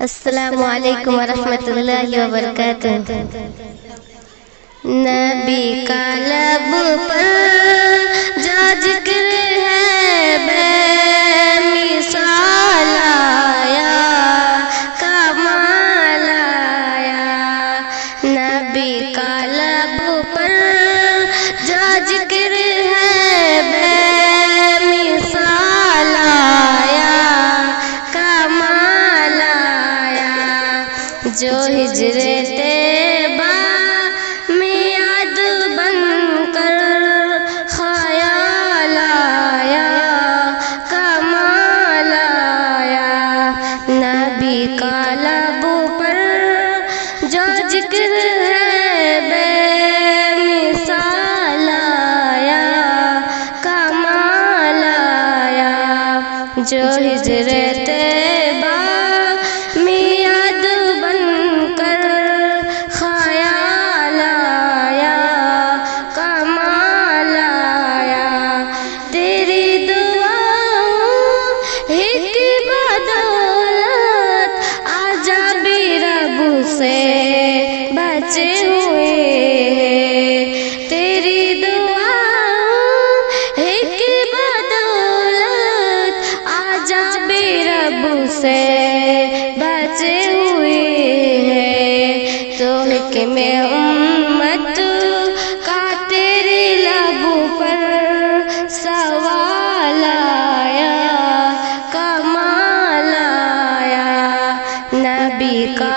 السلام علیکم ورحمۃ اللہ وبرکاتہ۔ نبی کا لب پر جو ذکر ہے بے مثال آیا، کمال آیا۔ نبی کا لب پر جو ذکر ہے بے مثال آیا، کمال آیا۔ جو ہجر طیبہ میں یاد بن کر خیال آیا، کمال آیا۔ نبی کا لب پر جو ذکر ہے بے مثال آیا، کمال آیا۔ جو ہجر طیبہ میں یاد بن کر خیال آیا، کمال آیا۔ تیری دعاؤں کی بدولت عجبی رب سے بچے ہوئے ہیں۔ تیری دعاؤں کی بدولت عجبی رب سے بچے ہوئے ہیں۔ تو حکم امت کا تیرے لب پر سوال آیا، کمال آیا۔ نبی کا